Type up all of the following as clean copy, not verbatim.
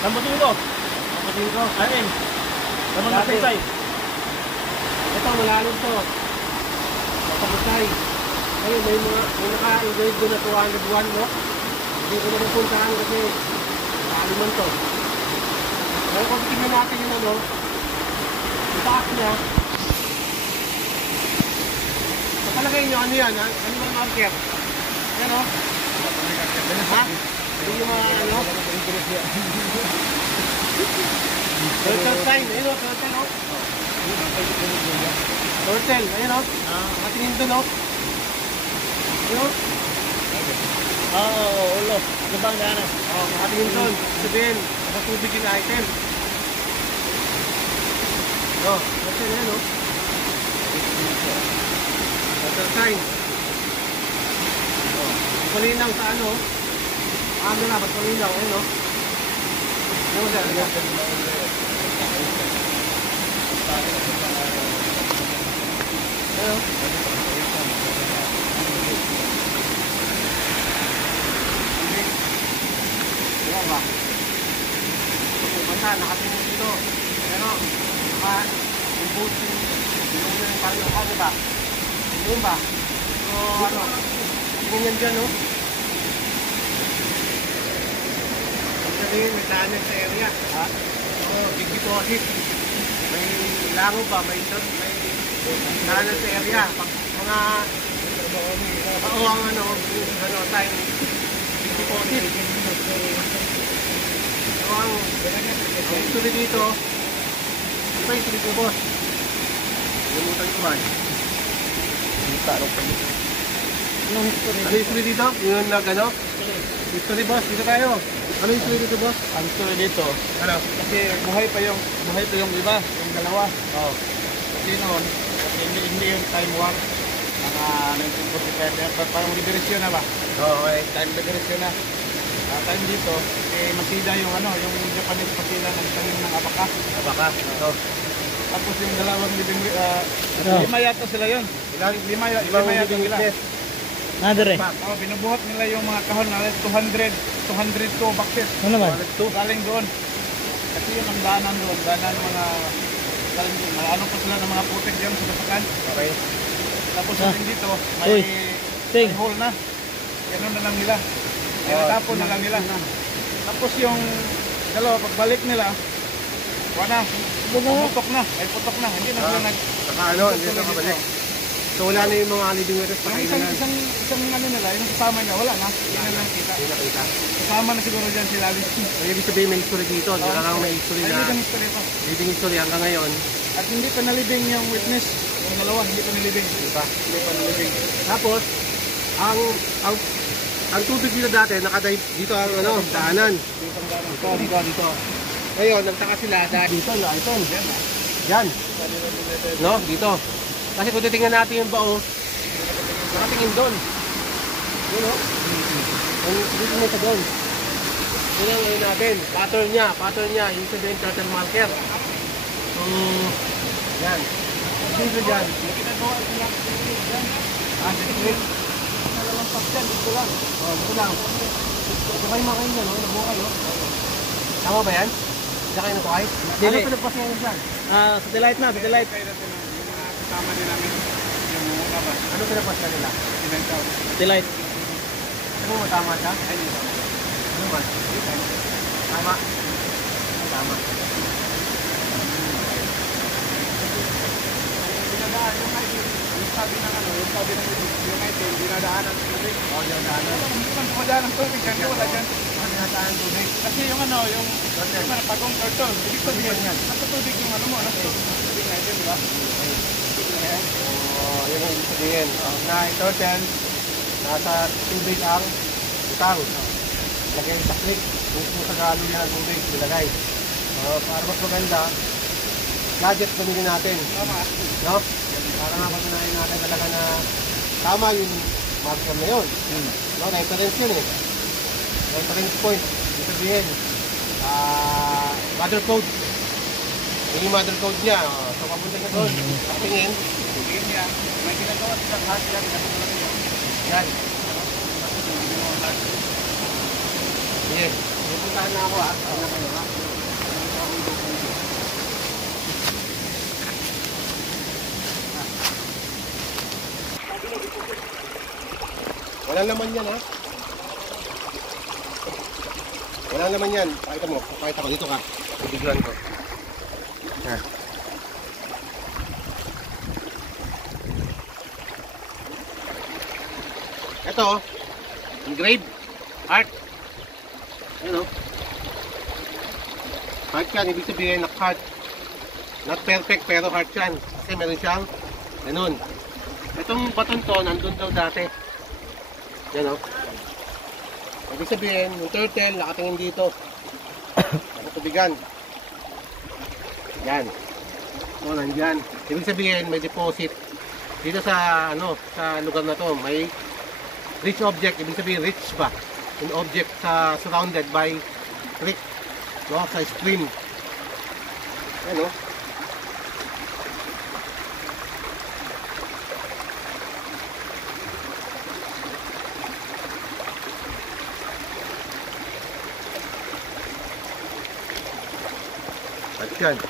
Lambutin ko. Kain. Laman na saysay. Ito, malalim to. Kapagkay. Ngayon, may naka-enjoy doon na 201, no? Hindi ko na napuntahan kasi malalim to. Ngayon, kung tingnan natin yung ano, yung taas niya. Nakalagay nyo, ano yan, ha? Ano yung marker? Yan, o. Ha? Hindi yung mga, ano? Turtle sign, ayun o, turtle, o. Turtle, ayun o. Matingin doon, o. Ayun o. Oo, ulo. Ano bang gana? Oo, matingin doon. Sabihin, sa tubig yung item. O, turtle, ayun o. Turtle sign. O, palinaw sa ano. Ano na, ba't palinaw, ayun o. Ano na, ano na. Hello. Diba ba? Basta, nakatingin dito. Pero, yung boat, yung parang yung ano ba? Yung ba? So, ano? Tingin yan dyan, no? Sabihin, may danan sa area. Ha? Oo, big deposit. May lango ba? May danan sa area. Pag mga ang ano, time, big deposit. So, ang history dito, ano ba history ko, boss? Limutan ko ba? Anong history? Ano history dito? Yung nag-ano? History, boss. Dito tayo. Ano history dito, boss? Ang history dito. Ano? Kasi buhay pa yung iba, yung dalawa. Oo. Kasi noon, hindi yung time war. Mga 1945, parang liberasyon na ba? Oo, okay. Time liberasyon na. Time dito, masida yung ano, yung Japanese masida ng tanim ng abaka. Abaka. Ito. Tapos yung dalawang living, lima yata sila yun. Lima yata sila. Nadere. Binubuhat nila yung mga kahon na 202 boxes. Ano naman? Galing doon. Kasi yung ang daanan doon, daanan mga galing doon. Ano po sila ng mga putik dyan sa basakan. Okay. Tapos yung dito, may hole na. Ganun na lang nila. Tapon na lang nila. Tapos yung dalawa, pagbalik nila, wala. Putok na. Ay putok na. Hindi na sila nag... Saka ano, hindi na kabalik. So wala na yung mga living witness pa kayo na. Isang ano nila, yung kasama niya, wala na. Hindi na lang kita. Hindi nakita. Kasama na siguro dyan sila. So ibig sabihin may history dito. Talagang may history na. Living history pa. Living history hanggang ngayon. At hindi pa nalibing yung witness. Yung dalawa, hindi pa nalibing. Hindi pa. Hindi pa nalibing. Tapos, ang tubig dito dati, nakadive dito ang ano, daanan. Dito. Ngayon, nagtaka sila dahil dito, ito. Yan. No, dito. Kasi kung titingnan natin yung bao, nakatingin doon. Yun o. Dito mo sa doon. Yun ang ngayon natin. Pattern niya. Yung sabihin turtle marker. So, yan. Dito dyan. Dito. Nalampas dyan. Dito lang. Dito lang. Dito kayo makain dyan, nabuhay, Tama ba yan? Diyan kayo natuhay? Ano pinagpasya nyo dyan? Satellite na, satellite. Kasama din namin yung labas. Ano pinagpasya nila? Satellite. Ano mo, tama siya? Ano man? Tama. Tama. Dinadaan yung item. Yung sabi ng ano, yung sabi ng yung item, dinadaanan ng tubig. Oo, dinadaanan. Hindi man pumadaan ng tubig, kasi wala dyan. Dinadaanan tubig. Kasi yung ano, yung pagong turtle, ibig sabihin yan. Nasa tubig yung ano mo, nasa tubig na item, di ba? Oo, yun ang ibig sabihin. Na turtle, nasa tubig ang utang. Lagay sa click. Kung sa galo niya ng tubig, nilagay. Para mas maganda, gadget gamitin natin. Tama. No? Para nga patunayan natin talaga na tama yung marker na yun. No? Reference yun eh. Reference point. Ibig sabihin, mother code. Yung mother code niya. So, papunta ka doon. Tingin. Tingin niya. May ginagawa silang lahat yan. Yan. Sige. Pupuntahan na ako ha. Wala naman yan, ha? Wala naman yan. Pakita mo. Pakita ko. Dito ka. Bibigyan ko. Ha. Ito, engraved heart. Ayan, o. Heart yan. Ibig sabihin na heart. Not perfect, pero heart yan. Kasi meron siyang ganun. Itong baton to, nandun daw dati. Yan, o. Ibig sabihin, yung turtle, nakatingin dito. Nakatubigan. Yan. O, nandyan. Ibig sabihin, may deposit. Dito sa, sa lugar na to, may rich object. Ibig sabihin, rich ba? Yung object surrounded by creek. No? Sa stream. Yan, o. At yan.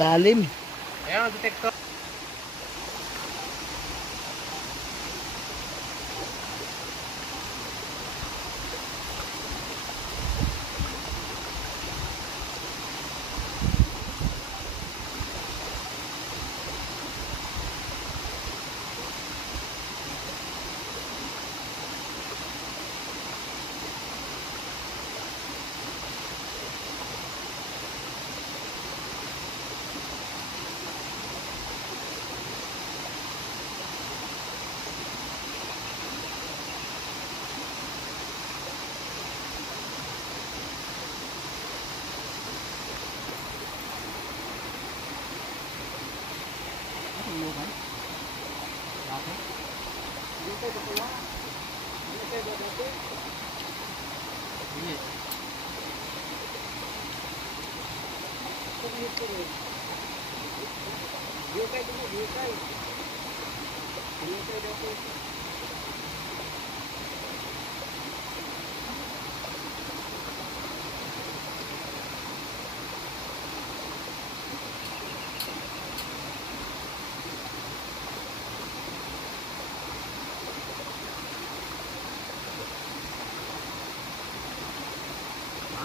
Lalim. Ayan, detector.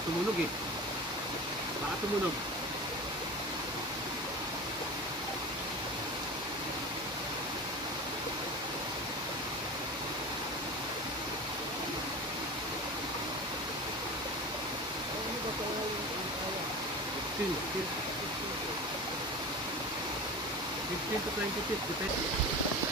Tumunog eh. Baka tumunog. $15 to $20 depende.